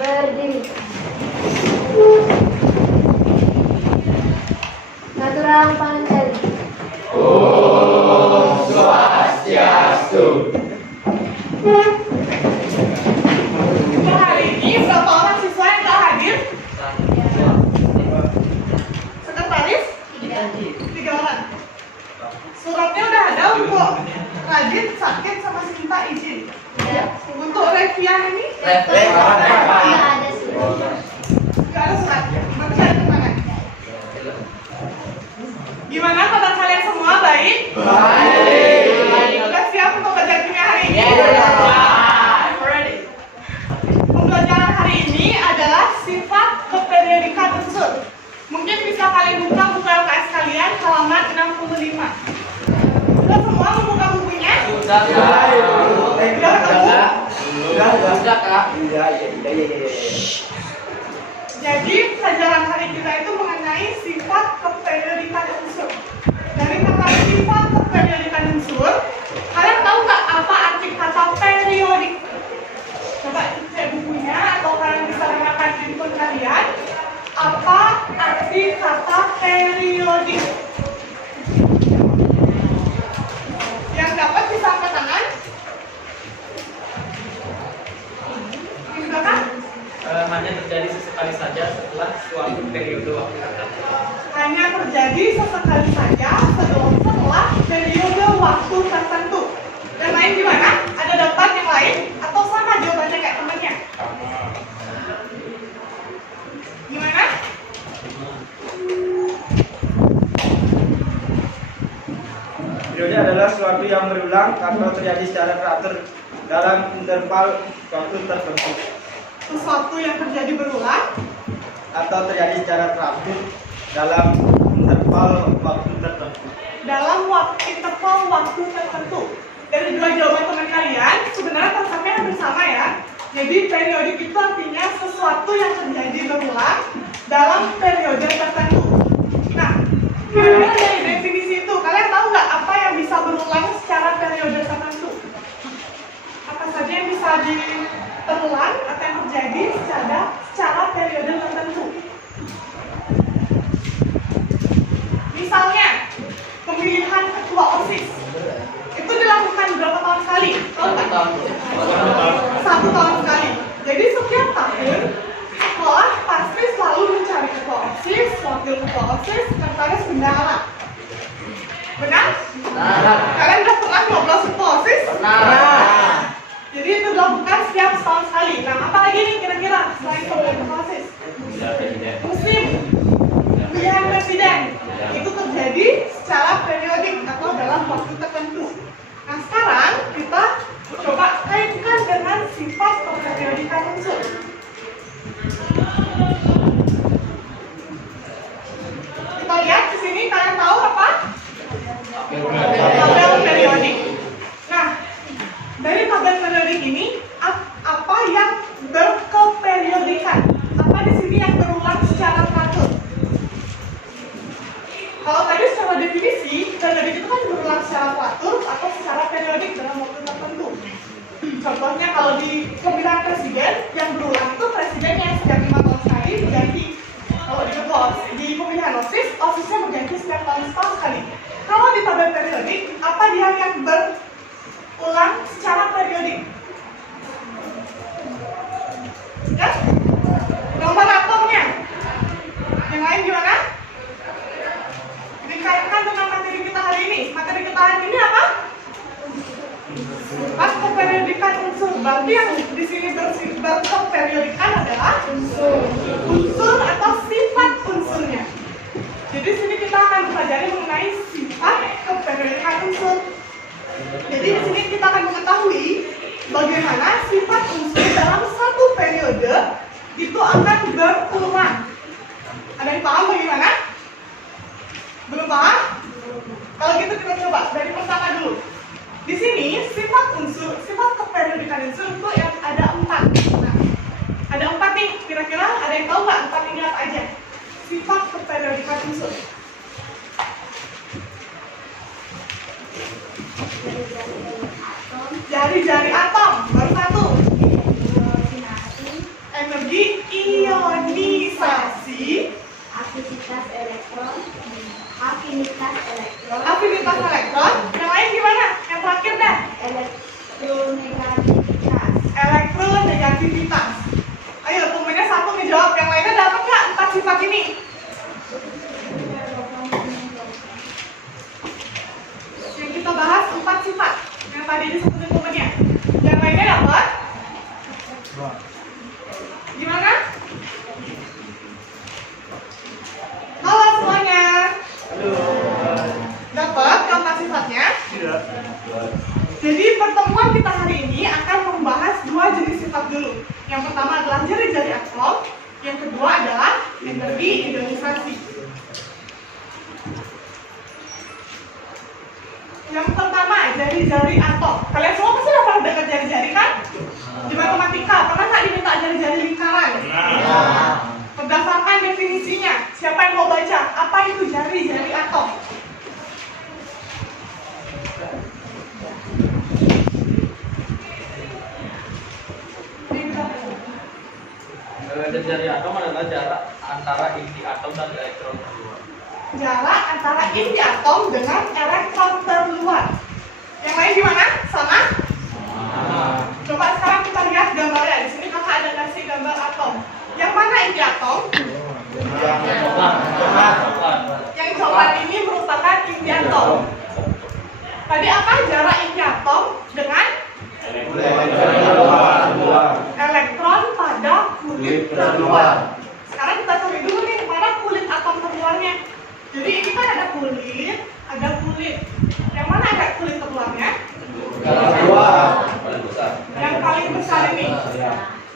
Berdiri. Natural Pancari. Om Swastiastu. Untuk hari ini berapa orang siswa yang tak hadir? Sekretaris? 3 orang. Suratnya udah ada untuk Radit, Sakit, sama Sinta izin. Untuk Revian ini? Nggak ada sih. Gak ada surat. Baca itu mana? Gimana kabar kalian semua? Baik? Udah siap untuk belajar kimia hari ini? Ready. Pembelajaran hari ini adalah sifat keperiodikan unsur. Mungkin bisa kalian buka buku LKS kalian halaman 65. Sudah semua membuka bukunya? Sudah ketemu? Sudah Kak. Jadi pelajaran hari kita itu mengenai sifat keperiodikan unsur. Dari kata sifat keperiodikan unsur, kalian tahu nggak apa arti kata periodik? Coba cek bukunya atau kalian bisa gunakan handphone kalian. Apa arti kata periodik? Yang dapat bisa angkat tangan. Di belakang? Hanya terjadi sesekali saja setelah suatu periode waktu tertentu. Hanya terjadi sesekali saja setelah periode waktu tertentu. Dan lain gimana? Ada dapat yang lain? Atau sama jawabannya kayak temannya? Gimana? Periode adalah suatu yang berulang atau terjadi secara teratur dalam interval waktu tertentu. Sesuatu yang terjadi berulang Atau terjadi secara teratur dalam interval waktu tertentu. dalam interval waktu tertentu. Dari dua jawaban teman kalian, sebenarnya konsepnya hampir sama ya. Jadi periodik itu artinya sesuatu yang terjadi berulang dalam periode tertentu. Nah, karena dari definisi itu, kalian tahu nggak apa yang bisa berulang secara periode tertentu? Apa saja yang bisa terulang atau yang terjadi secara periode tertentu? Misalnya, pemilihan ketua OSIS itu dilakukan berapa tahun sekali? Tahu nggak? 1 tahun sekali. Jadi setiap tahun sekolah pasti selalu mencari ketua OSIS, wakil ketua OSIS, sekretaris bendahara. Benar? Kalian udah pernah ngobrol ketua OSIS? Jadi itu dilakukan setiap setahun sekali. Nah, apa lagi nih kira-kira selain pemilihan ketua OSIS? Musim pemilihan presiden itu terjadi secara periodik atau dalam waktu tertentu. Nah, sekarang kita coba kaitkan dengan sifat keperiodikan unsur. Kita lihat di sini, kalian tahu apa? Tabel periodik. Nah, dari tabel periodik ini apa yang berkeperiodikan? Apa di sini yang berulang secara teratur? Kalau tadi secara definisi, periodik itu kan berulang secara teratur atau secara periodik dalam waktu tertentu. Contohnya kalau di pemilihan presiden, yang berulang itu presidennya setiap 5 tahun sekali berganti. Kalau di pemilihan OSIS, OSISnya berganti setiap tahun sekali. Kalau di tabel periodik, apa dia yang berulang secara periodik? Ya? Nomor atomnya. Yang lain gimana? Dikaitkan dengan materi kita hari ini. Materi kita hari ini apa? Sifat keperiodikan unsur. Berarti yang di sini berkeperiodikan adalah unsur atau sifat unsurnya. Jadi di sini kita akan mempelajari mengenai sifat keperiodikan unsur. Jadi di sini kita akan mengetahui bagaimana sifat unsur dalam satu periode itu akan berulang. Ada yang paham bagaimana? Belum paham? Kalau gitu kita coba dari pertama dulu. Di sini sifat unsur, sifat keperiodikan unsur itu yang ada 4. Nah, ada 4 nih. Kira-kira ada yang tahu nggak 4 ini apa aja? Sifat keperiodikan unsur. Jari-jari atom baru 1. afinitas elektron, afinitas elektron, Afinitas elektron. Yang lain gimana? Yang terakhir deh. elektronegativitas. Elektronegativitas. Ayo, temennya satu ngejawab. Yang lainnya dapat nggak 4 sifat ini? Yang kita bahas 4 sifat. Yang tadi disebutin temennya. Yang lainnya dapat? Gimana? Halo semuanya. Dapat keempat sifatnya? Tidak. Jadi pertemuan kita hari ini akan membahas 2 jenis sifat dulu. Yang pertama adalah jari-jari atom, yang kedua adalah energi ionisasi. Yang pertama, jari-jari atom. Kalian semua pasti udah pernah dengar jari-jari kan? Di matematika, pernah nggak diminta jari-jari lingkaran? Berdasarkan definisinya, siapa yang mau baca? Apa itu jari-jari atom? Jari atom adalah jarak antara inti atom dan elektron terluar. Jarak antara inti atom dengan elektron terluar. Yang lain gimana? Sama? Coba sekarang kita lihat gambarnya. Di sini kakak ada kasih gambar atom. Yang mana inti atom? Yang coklat ini merupakan inti atom. Tadi apa jarak inti atom dengan elektron pada kulit terluar. Sekarang kita cari dulu nih mana kulit atom terluarnya. Jadi ini kan ada kulit, ada kulit. Yang mana ada kulit terluarnya? Yang paling besar ini.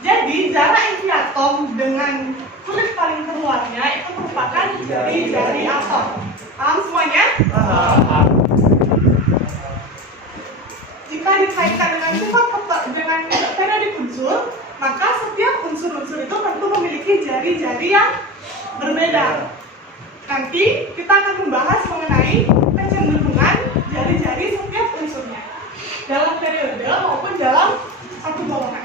Jadi jarak inti atom dengan kulit paling terluarnya itu merupakan jari-jari atom. Paham semuanya? Jika dikaitkan dengan sifat dengan periodik unsur, maka setiap unsur-unsur itu tentu memiliki jari-jari yang berbeda. Nanti kita akan membahas mengenai kecenderungan jari-jari setiap unsurnya dalam periode maupun dalam satu golongan.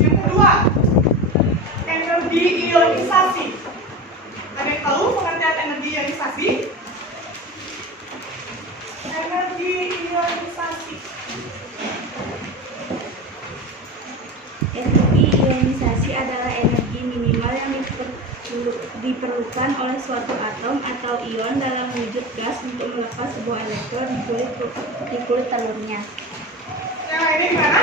Yang kedua, energi ionisasi. Ada yang tahu pengertian energi ionisasi? Energi ionisasi. Energi ionisasi adalah energi minimal yang diperlukan oleh suatu atom atau ion dalam wujud gas untuk melepas sebuah elektron di kulit telurnya. Yang lainnya gimana?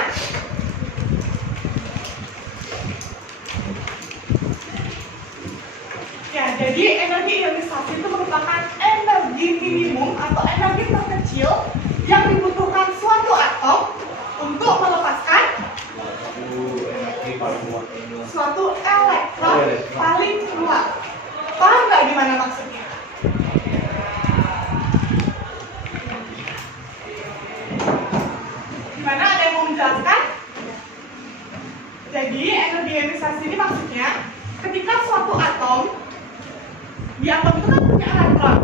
Ya, jadi energi ionisasi itu merupakan energi minimum atau energi terkecil yang dibutuhkan suatu atom untuk melepaskan suatu elektron paling keluar. Paham nggak gimana maksudnya? Gimana? Ada yang mau menjelaskan? Jadi energi ionisasi ini maksudnya ketika suatu atom, di atom itu kan punya elektron.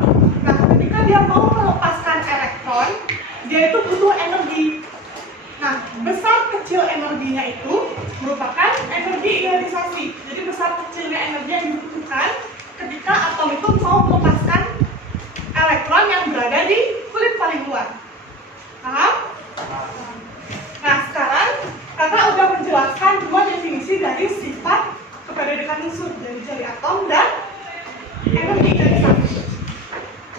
Nah, ketika dia mau melepaskan elektron, dia itu butuh energi. Nah, besar kecil energinya itu merupakan energi ionisasi. Jadi besar kecilnya energi yang dibutuhkan ketika atom itu mau melepaskan elektron yang berada di kulit paling luar. Paham? Nah, sekarang kakak udah menjelaskan 2 definisi dari sifat keperiodikan unsur dari jari atom dan energi ionisasi.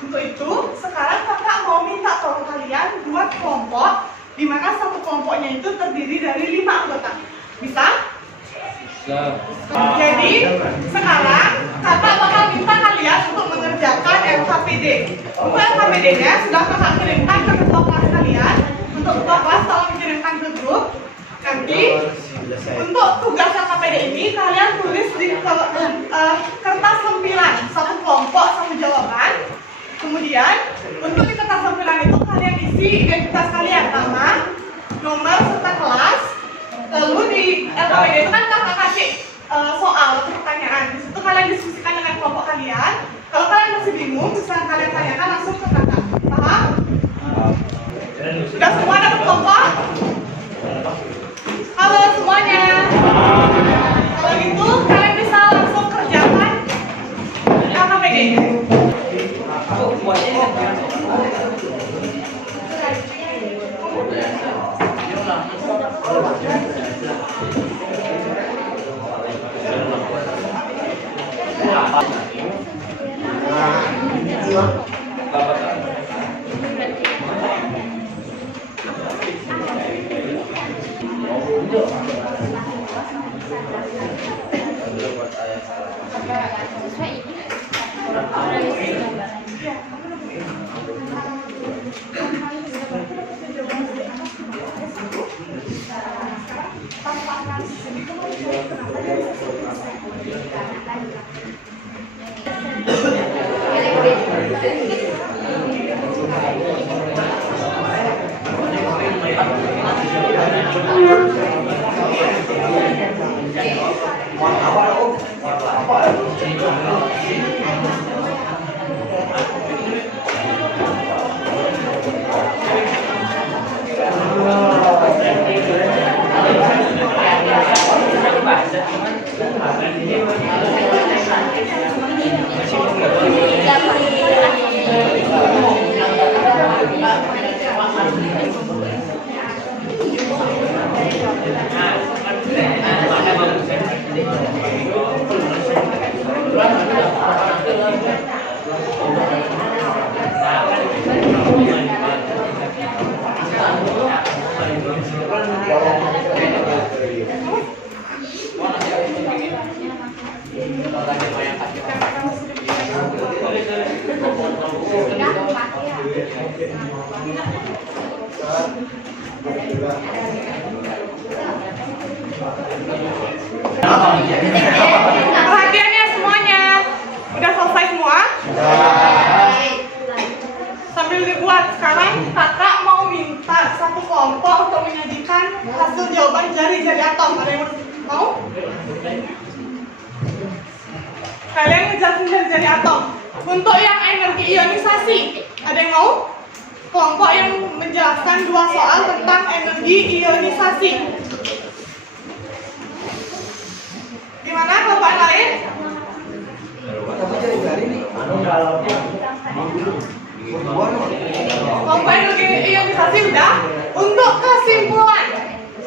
Untuk itu, sekarang kakak mau minta tolong kalian buat kelompok di mana satu kelompoknya itu terdiri dari 5 anggota. Bisa? Jadi, sekarang kakak bakal minta kalian untuk mengerjakan LKPD. Untuk LKPD-nya sudah kakak kirimkan ke ketua kelas kalian. Untuk ketua kelas tolong dikirimkan ke grup. Nanti, untuk tugas LKPD ini kalian tulis di kertas lempiran, satu kelompok satu jawaban. Kemudian, untuk di kertas lempiran itu kalian isi identitas kalian, nama, nomor, serta kelas. Lalu di LKPD itu kan kakak kasih soal atau pertanyaan. Di situ kalian diskusikan dengan kelompok kalian. Kalau kalian masih bingung, bisa kalian tanyakan langsung ke kakak. Paham? Sudah semua dapat kelompok? Perhatian ya semuanya. Udah selesai semua? Sambil dibuat, sekarang kakak mau minta satu kelompok untuk menyajikan hasil jawaban jari-jari atom. Ada yang mau? Kalian ngejelasin jari-jari atom. Untuk yang energi ionisasi, ada yang mau? Kelompok yang menjelaskan 2 soal tentang energi ionisasi. Gimana kelompok lain? Kelompok energi ionisasi udah. Untuk kesimpulan,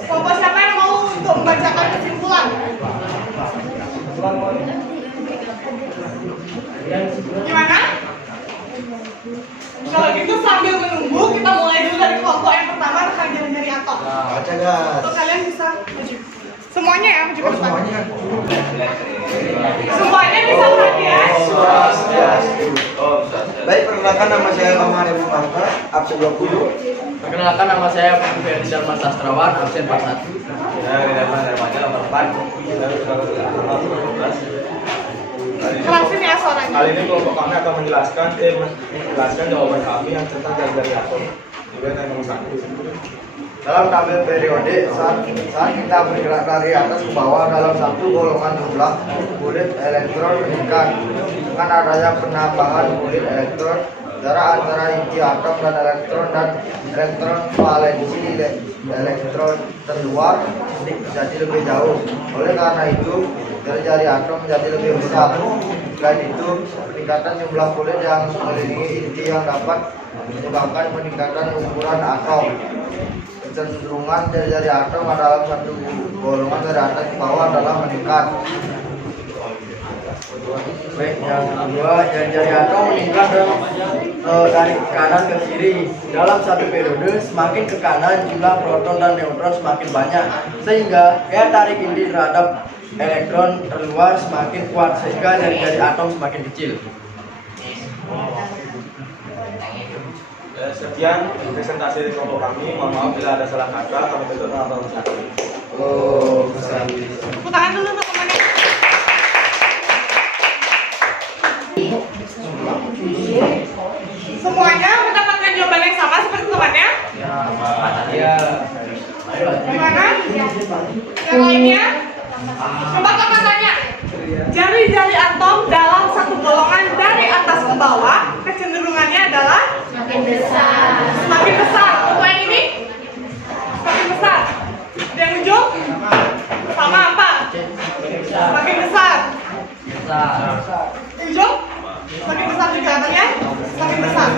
kelompok siapa yang mau untuk membacakan kesimpulan? Gimana? Kalau gitu sambil menunggu, kita mulai dulu dari kelompok yang pertama tentang jari-jari atom. Baca gas. Untuk kalian bisa maju. Semuanya ya, maju ke depan. Semuanya bisa perhatian. Baik, perkenalkan nama saya Muhammad Arif Marta, absen 20. Perkenalkan nama saya Ferdi Darman Sastrawan, absen 41. Saya Ridwan Darmaja, nomor 4. Kerasin ya suaranya. Kali ini kelompok kami akan menjelaskan jawaban kami yang tentang jari-jari atom. Kemudian yang nomor 1. Dalam tabel periode saat kita bergerak dari atas ke bawah dalam satu golongan jumlah kulit elektron meningkat dengan adanya penambahan kulit elektron, jarak antara inti atom dan elektron valensi elektron terluar menjadi lebih jauh. Oleh karena itu jari-jari atom menjadi lebih besar. Selain itu, peningkatan jumlah kulit yang mengelilingi inti yang dapat menyebabkan peningkatan ukuran atom. Kecenderungan jari-jari atom dalam satu golongan dari atas ke bawah adalah meningkat. Baik, yang kedua, jari-jari atom meningkat dari kanan ke kiri. Dalam satu periode, semakin ke kanan jumlah proton dan neutron semakin banyak, sehingga daya tarik inti terhadap elektron terluar semakin kuat, sehingga jari-jari atom semakin kecil. Sekian presentasi dari kelompok kami. Mohon maaf bila ada salah kata. Kami tutup dengan satu. Tepuk tangan dulu untuk temannya. Semuanya mendapatkan jawaban yang sama seperti temannya? Ya. Gimana? Yang lainnya? Coba kakak tanya. Jari-jari atom dalam satu golongan dari atas ke bawah, kecenderungannya adalah Semakin besar. semakin besar. Untuk yang ini? Semakin besar. Yang ujung? Sama apa? Semakin besar. Ujung? Semakin besar juga katanya? Semakin besar.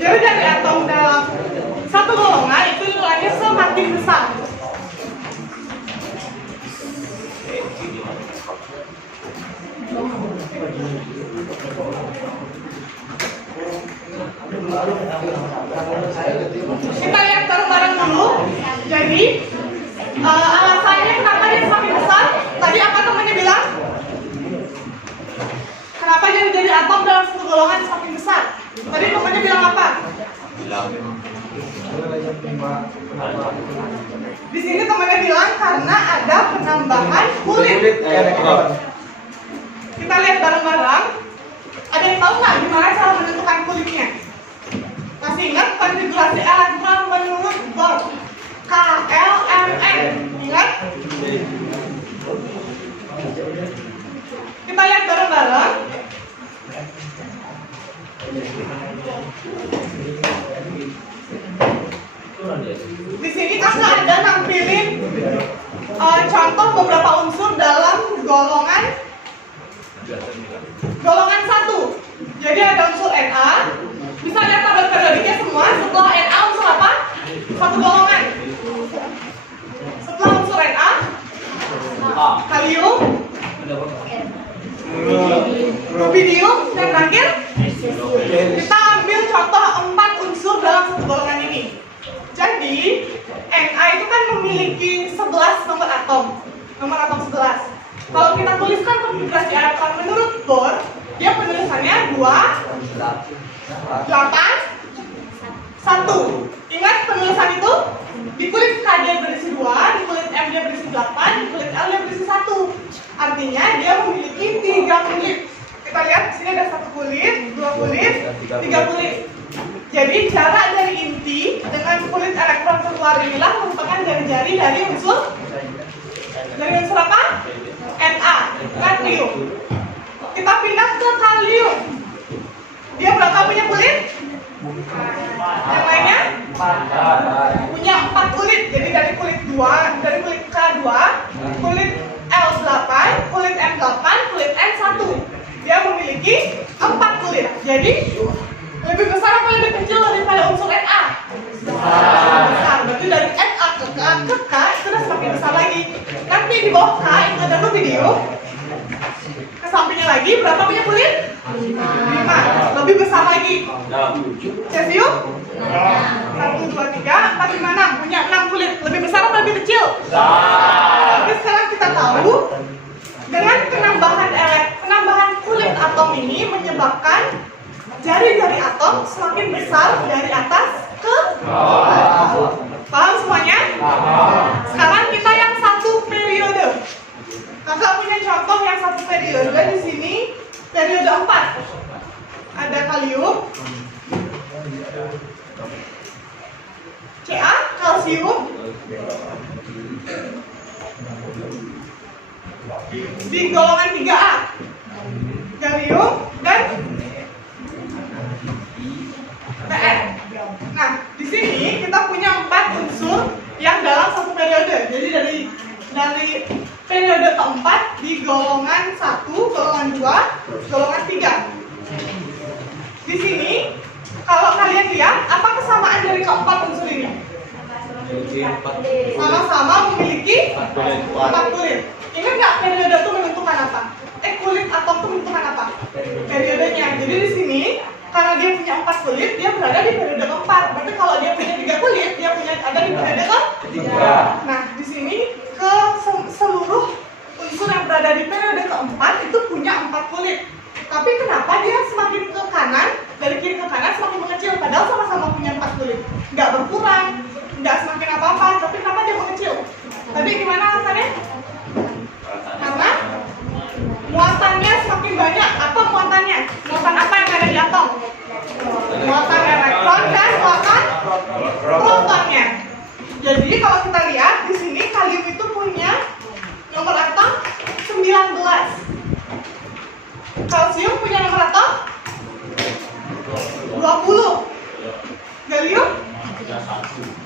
Jadi dari atom dalam satu golongan itu nilainya semakin besar. jari atom dalam satu golongan semakin besar. Tadi temannya bilang apa? Di sini temannya bilang karena ada penambahan kulit. Kita lihat bareng-bareng. Ada yang tahu nggak gimana cara menentukan kulitnya? Masih ingat konfigurasi elektron menurut Bohr? KLMN. Ingat? Kita lihat bareng-bareng. Di sini kakak ada nampilin contoh beberapa unsur dalam golongan 1. Jadi ada unsur Na. Bisa lihat tabel periodiknya semua. Setelah Na unsur apa? Satu golongan. Setelah unsur Na, kalium, rubidium, dan terakhir kita ambil contoh 4 unsur dalam satu golongan ini. Jadi Na itu kan memiliki 11 nomor atom 11. Kalau kita tuliskan konfigurasi elektron menurut Bohr, dia penulisannya 2, 8, 1. Ingat penulisan itu? Di kulit K dia berisi 2, di kulit M dia berisi 8, di kulit L dia berisi 1. Artinya dia memiliki 3 kulit. Kita lihat di sini ada 1 kulit, 2 kulit, 3 kulit. Jadi jarak dari inti dengan kulit elektron keluar inilah merupakan jari-jari dari unsur apa? Na, natrium. Kita pindah ke kalium. Dia berapa punya kulit? Yang lainnya? Punya 4 kulit. Jadi dari kulit K2, kulit L8, kulit M8, kulit N1. Dia memiliki 4 kulit. Jadi lebih besar apa lebih kecil daripada unsur Na? Besar. Berarti dari Na ke K itu sudah semakin besar lagi. Nanti di bawah K itu ada rubidium. Ke sampingnya lagi berapa punya kulit? 5. Lebih besar lagi. Cesium? 1, 2, 3, 4, 5, 6. Punya 6 kulit. Lebih besar atau lebih kecil? Tapi sekarang kita tahu dengan penambahan kulit atom ini menyebabkan jari-jari atom semakin besar dari atas ke bawah. Paham semuanya? Sekarang kita yang 1 periode. Kakak punya contoh yang 1 periode di sini, periode 4. Ada kalium, Ca, kalsium, di golongan 3A, gallium dan Pn. Nah, di sini kita punya 4 unsur yang dalam 1 periode. Jadi dari periode keempat di golongan 1, golongan 2, golongan 3. Di sini kalau kalian lihat apa kesamaan dari keempat unsur ini? Sama-sama memiliki 4 kulit. Ingat nggak periode itu menentukan apa? Kulit atom itu menentukan apa? Periodenya. Jadi di sini karena dia punya 4 kulit, dia berada di periode keempat. Berarti kalau dia punya 3 kulit, dia ada di periode ketiga. Nah, di sini seluruh unsur yang berada di periode keempat itu punya 4 kulit. Tapi kenapa dia semakin ke kanan, dari kiri ke kanan semakin mengecil, padahal sama-sama punya 4 kulit. Nggak berkurang, nggak semakin apa-apa, tapi kenapa dia mengecil? Tadi gimana alasannya? Karena muatannya semakin banyak. Apa muatannya? Muatan apa yang ada di atom? Muatan elektron dan muatan protonnya. Jadi kalau kita lihat di sini kalium itu punya nomor atom 19. Kalsium punya nomor atom 20. Gallium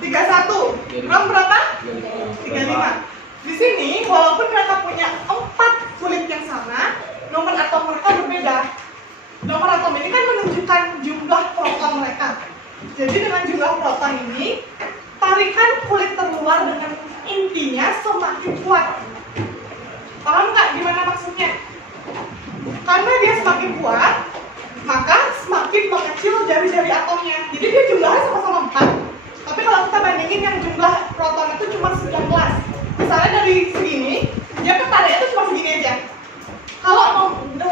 31. Brom berapa? 35. Di sini walaupun mereka punya 4 kulit yang sama, nomor atom mereka berbeda. Nomor atom ini kan menunjukkan jumlah proton mereka. Jadi dengan jumlah proton ini, tarikan kulit terluar dengan intinya semakin kuat. Paham nggak gimana maksudnya? Karena dia semakin kuat, maka semakin mengecil jari-jari atomnya. Jadi dia jumlahnya sama-sama 4. Tapi kalau kita bandingin yang jumlah proton itu cuma 19. Misalnya dari segini, dia ketariknya itu cuma segini aja. Kalau mau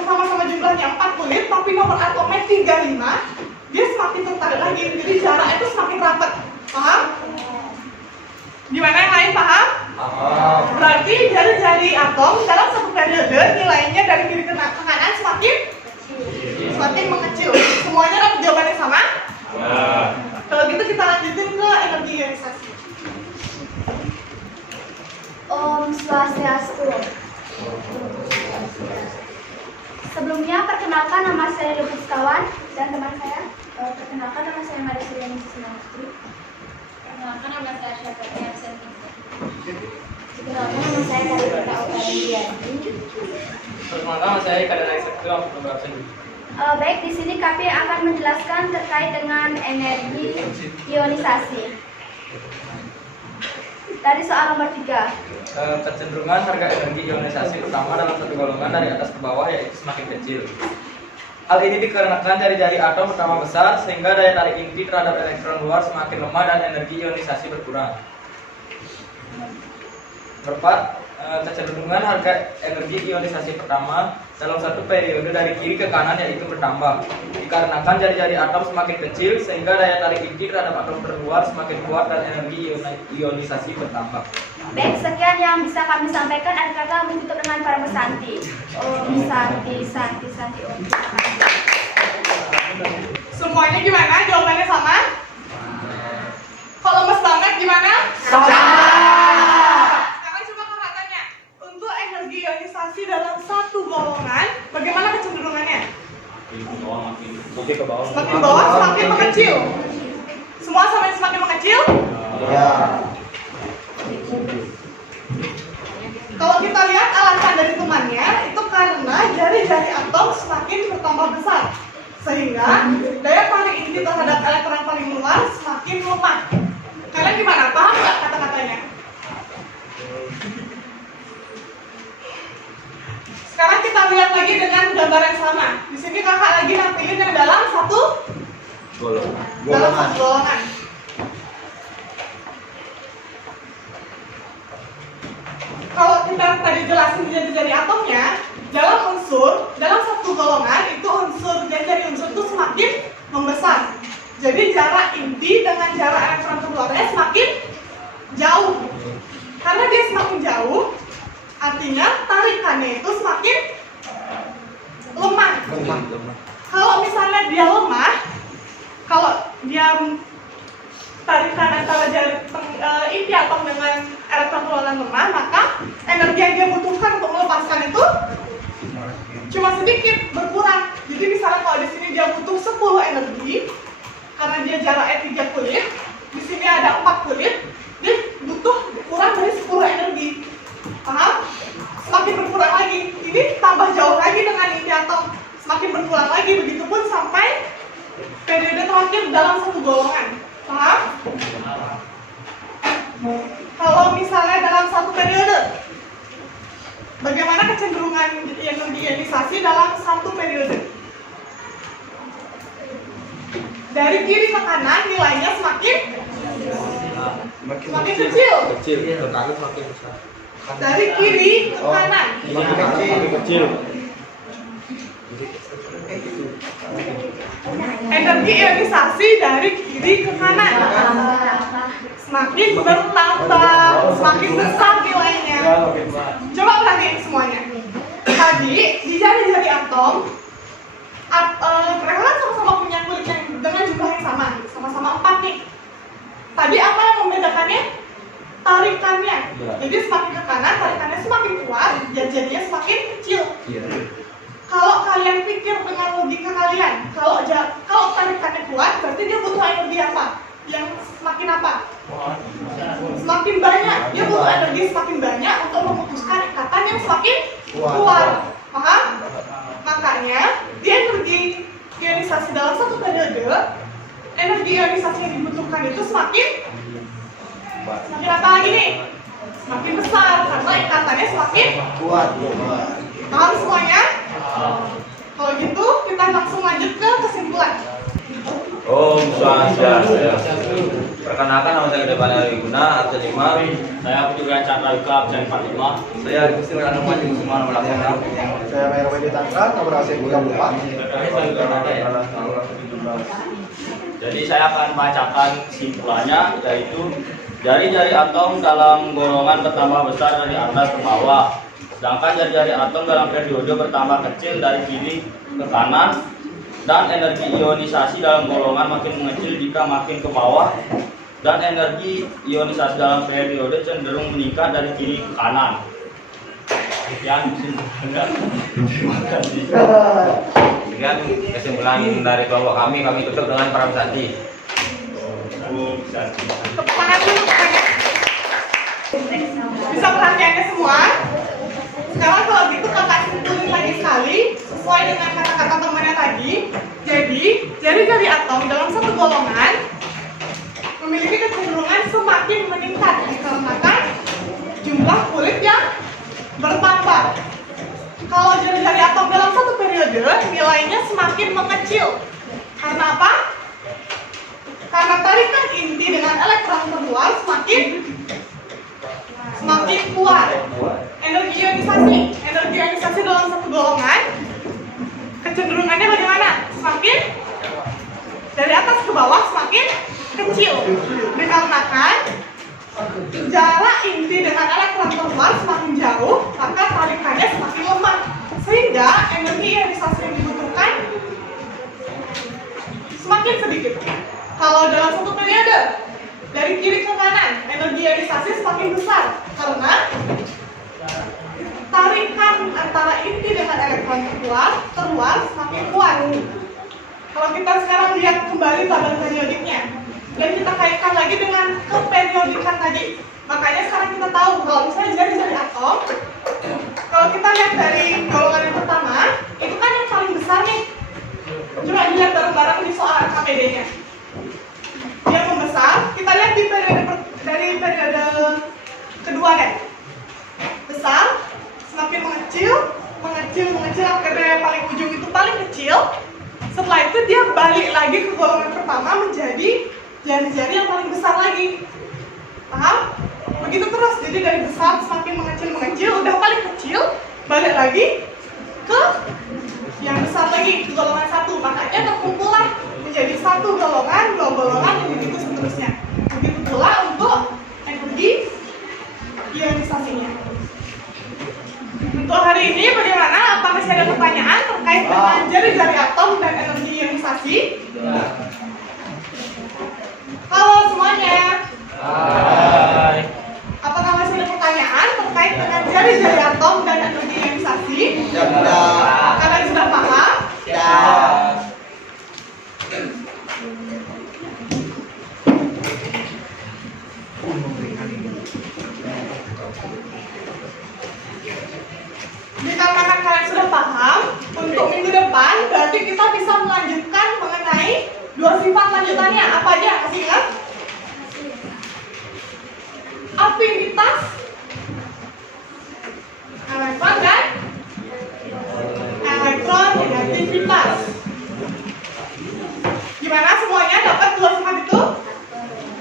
sama-sama jumlahnya 4 kulit, 35, dia semakin tertarik lagi, jadi jaraknya itu semakin rapat. Paham? Gimana yang lain paham? Berarti jari-jari atom dalam satu periode nilainya dari kiri ke kanan semakin mengecil. Semuanya dapat jawabannya sama? Kalau gitu kita lanjutin ke energi ionisasi. Om Swastiastu. Sebelumnya perkenalkan nama saya Lubis Kawan dan teman saya. Perkenalkan nama saya Marisya Sinastri. Perkenalkan nama saya Syafati Absen. Perkenalkan nama saya Karita Okarindiani. Perkenalkan nama saya Kadana Sekto Absen. Baik, di sini kami akan menjelaskan terkait dengan energi ionisasi. Dari soal nomor 3. Kecenderungan harga energi ionisasi pertama dalam satu golongan dari atas ke bawah yaitu semakin kecil. Hal ini dikarenakan jari-jari atom pertama besar sehingga daya tarik inti terhadap elektron luar semakin lemah dan energi ionisasi berkurang. Keempat, kecenderungan harga energi ionisasi pertama dalam satu periode dari kiri ke kanan yaitu bertambah. Dikarenakan jari-jari atom semakin kecil sehingga daya tarik inti terhadap atom terluar semakin kuat dan energi ionisasi bertambah. Baik, sekian yang bisa kami sampaikan. Ada kata menutup dengan para pesanti. Om Santi. Om. Semuanya gimana? Jawabannya sama? Kalau lemes banget gimana? Sama. Sekarang coba kakak tanya, untuk energi ionisasi dalam satu golongan, bagaimana kecenderungannya? Semakin bawah, semakin mengecil. Semua sama semakin mengecil? Ya. Kalau kita lihat alasan dari temannya, itu karena jari-jari atom semakin bertambah besar. Sehingga daya tarik inti terhadap elektron paling luar semakin lemah. Kalian gimana? Paham nggak kata-katanya? Sekarang kita lihat lagi dengan gambar yang sama. Di sini kakak lagi nampilin yang dalam satu golongan. Kalau kita tadi jelasin jari-jari atomnya, dalam satu golongan itu jari unsur itu semakin membesar. Jadi jarak inti dengan jarak elektron keluarnya semakin jauh. Karena dia semakin jauh, artinya tarikannya itu semakin lemah. Kalau misalnya dia lemah, kalau dia tarikan antara jari inti atom dengan elektron keluaran lemah, maka energi yang dia butuhkan untuk melepaskan itu cuma sedikit, berkurang. Jadi misalnya kalau di sini dia butuh 10 energi, karena dia jaraknya 3 kulit, di sini ada 4 kulit, dia butuh kurang dari 10 energi. Paham? Semakin berkurang lagi. Ini tambah jauh lagi dengan inti atom, semakin berkurang lagi. Begitupun sampai periode terakhir dalam satu golongan. Paham? Kalau misalnya dalam satu periode, bagaimana kecenderungan energi ionisasi dalam satu periode? Dari kiri ke kanan nilainya semakin kecil. Dari kiri ke kanan. Energi ionisasi dari kiri ke kanan semakin bertambah, semakin besar nilainya. Coba perhatiin semuanya. Tadi di jari-jari atom, mereka kan sama-sama punya kulit yang dengan jumlah yang sama, sama-sama 4 nih. Tadi apa yang membedakannya? Tarikannya. Jadi semakin ke kanan, tarikannya semakin kuat, dan jadinya semakin kecil. Kalau kalian pikir dengan logika kalian, kalau tarikannya kuat, berarti dia butuh energi apa? Yang semakin apa? Semakin banyak. Dia butuh energi semakin banyak untuk memutuskan ikatan yang semakin kuat. Paham? Makanya di energi ionisasi dalam satu periode, energi ionisasi yang dibutuhkan itu semakin apa lagi nih? Semakin besar karena ikatannya semakin Kuat. paham semuanya? Kalau gitu kita langsung lanjut ke kesimpulan. Om Swastiastu. Perkenalkan nama saya Gede Panel Wiguna, absen 5. Saya juga Chandra Yuka, absen 45. Saya Gusti Wirana Manjung semua nomor 8. Saya Mayor Wedi Tangka, nomor AC 34. Jadi saya akan bacakan kesimpulannya, yaitu jari-jari atom dalam golongan bertambah besar dari atas ke bawah, sedangkan jari-jari atom dalam periode bertambah kecil dari kiri ke kanan, dan energi ionisasi dalam golongan makin mengecil jika makin ke bawah, dan energi ionisasi dalam periode cenderung meningkat dari kiri ke kanan. Sekian kesimpulannya. Terima kasih. Demikian kesimpulan dari kelompok kami tutup dengan para pesanti. Tepuk tangan dulu pokoknya. Bisa perhatiannya semua? Sekarang kalau gitu kakak simpulin lagi sekali sesuai dengan kata-kata temannya tadi. Jadi, jari-jari atom dalam satu golongan memiliki kecenderungan semakin meningkat dikarenakan jumlah kulit yang bertambah. Kalau jari-jari atom dalam satu periode nilainya semakin mengecil. Karena apa? Karena tarikan inti dengan elektron terluar semakin kuat. Energi ionisasi dalam satu golongan kecenderungannya bagaimana? Semakin dari atas ke bawah semakin kecil. Dikarenakan jarak inti dengan elektron terluar semakin jauh, maka tarikannya semakin lemah. Sehingga energi ionisasi yang dibutuhkan semakin sedikit. Kalau dalam satu periode dari kiri ke kanan, energi ionisasi semakin besar karena tarikan antara inti dengan elektron terluar semakin kuat. Kalau kita sekarang lihat kembali tabel periodiknya dan kita kaitkan lagi dengan keperiodikan tadi, makanya sekarang kita tahu kalau misalnya jari-jari atom, kalau kita lihat dari golongan yang pertama, itu kan yang paling besar nih. Coba dilihat bareng-bareng di soal KPD-nya. Yang membesar, kita lihat di periode kedua deh. Besar, semakin mengecil, akhirnya paling ujung itu paling kecil. Setelah itu dia balik lagi ke golongan pertama menjadi jari-jari yang paling besar lagi. Paham? Begitu terus, jadi dari besar semakin mengecil, udah paling kecil, balik lagi ke yang besar lagi, ke golongan satu. Makanya terkumpullah menjadi satu golongan, dua golongan, dan begitu seterusnya. Begitu pula untuk energi ionisasinya. Untuk hari ini bagaimana? Apa masih ada pertanyaan terkait dengan jari-jari atom dan energi ionisasi? Halo semuanya. Hai. Apakah masih ada pertanyaan terkait dengan jari-jari atom dan energi ionisasi? Kalian sudah paham? Dikarenakan kalian sudah paham, untuk minggu depan berarti kita bisa melanjutkan mengenai dua sifat lanjutannya. Apa aja? Masih ingat? Afinitas elektron dan elektronegativitas. Gimana semuanya dapat dua sifat itu?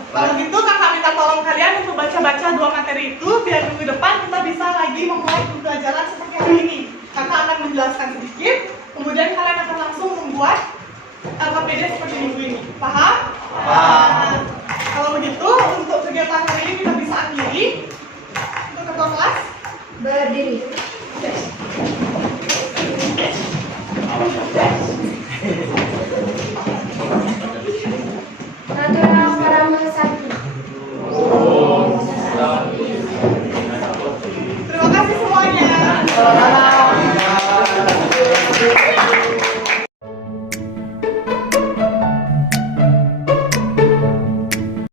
Kalau gitu kakak minta tolong kalian untuk baca-baca dua materi itu biar minggu depan kita bisa lagi memulai pembelajaran seperti hari ini. Kakak akan menjelaskan sedikit, kemudian kalian akan langsung membuat LKPD seperti minggu ini. Paham? Paham. Kalau begitu, untuk kegiatan hari ini kita bisa akhiri. Untuk ketua kelas, berdiri.